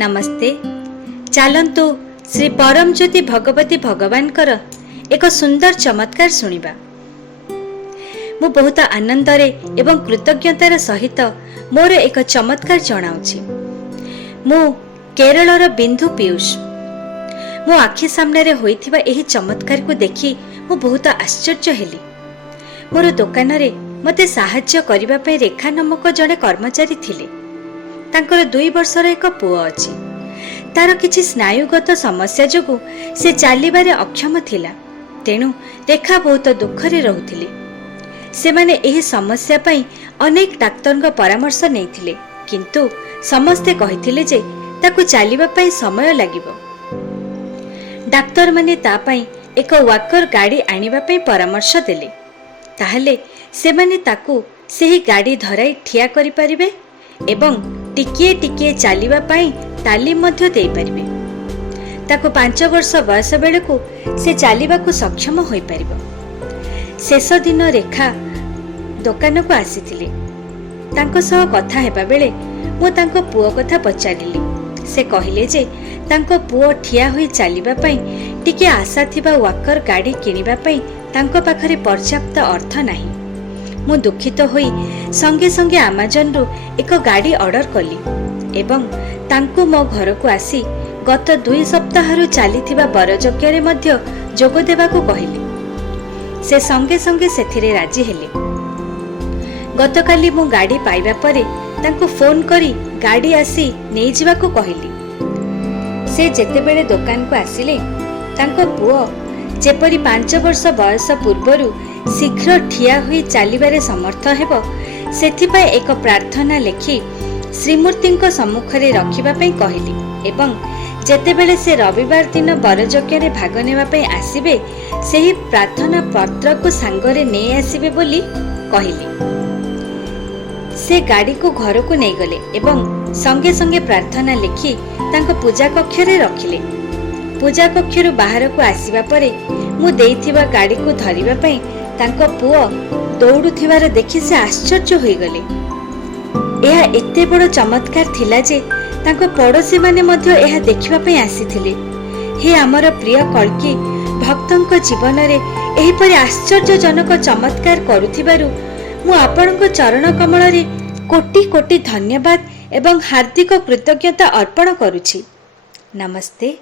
नमस्ते। चलतु श्री परमज्योति भगवती भगवानकर एक सुंदर चमत्कार सुनिबा। मु बहुत आनंदरे एवं कृतज्ञतार सहित मोर एक चमत्कार जणाउछि। मु केरलर बिंदु पीयूष। मो आखि सामने होइथिबा एही चमत्कार को देखि मु बहुत आश्चर्य हेली। मोर दुकान रे मते साहाय्य करिबा पे रेखा नामक जड़े कर्मचारी थिले। तांकर 2 वर्षर एक पुओ अछि। तार किछि स्नायुगत समस्या जोगु से चालिबारे अक्षम थिला। तेणु रेखा बहुत दुखरे रहुथिले। से माने एही समस्या पई अनेक डाक्टरक परामर्श नैथिले, किंतु समस्ते कहिथिले जे ताकु चालिबा पई समय लागिबो। डाक्टर माने ता पई एक वाकर गाड़ी आनिबा पई परामर्श देले। ताहले से माने ताकु सेही गाड़ी धराई ठिया करि परिबे एवं टिकिए टिकिए चालिबा पाई तालीम मध्य देई परिबे। ताको 5 वर्ष बयस बेलकु से चालिबा को सक्षम होई परिबो। शेष दिन रेखा दुकान को आसीथिले। तांको सह कथा हेबा बेले मो तांको पुओ कथा पचारिली। से कहिले जे तांको पुओ ठिया होई चालिबा पाई टिके आशा थिबा वाकर गाड़ी किनिबा पाई तांको पाखरे पर्याप्त अर्थ नाही। मु दुखित होई संगे संगे अमेजन रु एक गाड़ी ऑर्डर कली एवं तांको मो घर को आसी गत 2 सप्ताह रु चलीथिबा बरजज्ञ रे मध्य जोग देबा को कहिली। से संगे संगे सेथिरे राजी हेले। गतकाली मु गाड़ी पाइबा परे तांको फोन करी गाड़ी आसी नै जिबा को कहिली। से जेतेबेले दुकान को आसिले तांको पुओ जेपरी 5 वर्ष बयस पूर्वरु शीघ्र ठिया हुई चलिबारे समर्थ हेबो सेथिपाई एक प्रार्थना लेखि श्रीमूर्ति सम्मुखरे रखिबा पई कहिली एवं जेतेबेले से रविवार दिन बरजज्ञ रे भाग नेबा पई आसीबे सेही प्रार्थना पत्र को सांगरे नै आसीबे बोली कहिली। से गाड़ी को घर को नै गले एवं संगे संगे प्रार्थना लिखि तांको पूजा कक्ष रे रखिले। पूजा कक्षरु बाहर को आसीबा परे मु देइथिबा गाड़ी को धरिबा पई तांको पुओ दौड़ुथिबार देखि से आश्चर्य होई गले। एहा एते बड़ चमत्कार थिला जे तांको पड़ोसी माने मध्य एहा देखिबा पई आसीथिले। हे हमर प्रिय कल्की भक्तंक जीवन रे एही परि आश्चर्यजनक चमत्कार करूथिबारु मु आपणक चरण कमल रे कोटि कोटि धन्यवाद एवं हार्दिक कृतज्ञता अर्पण करूछि। नमस्ते।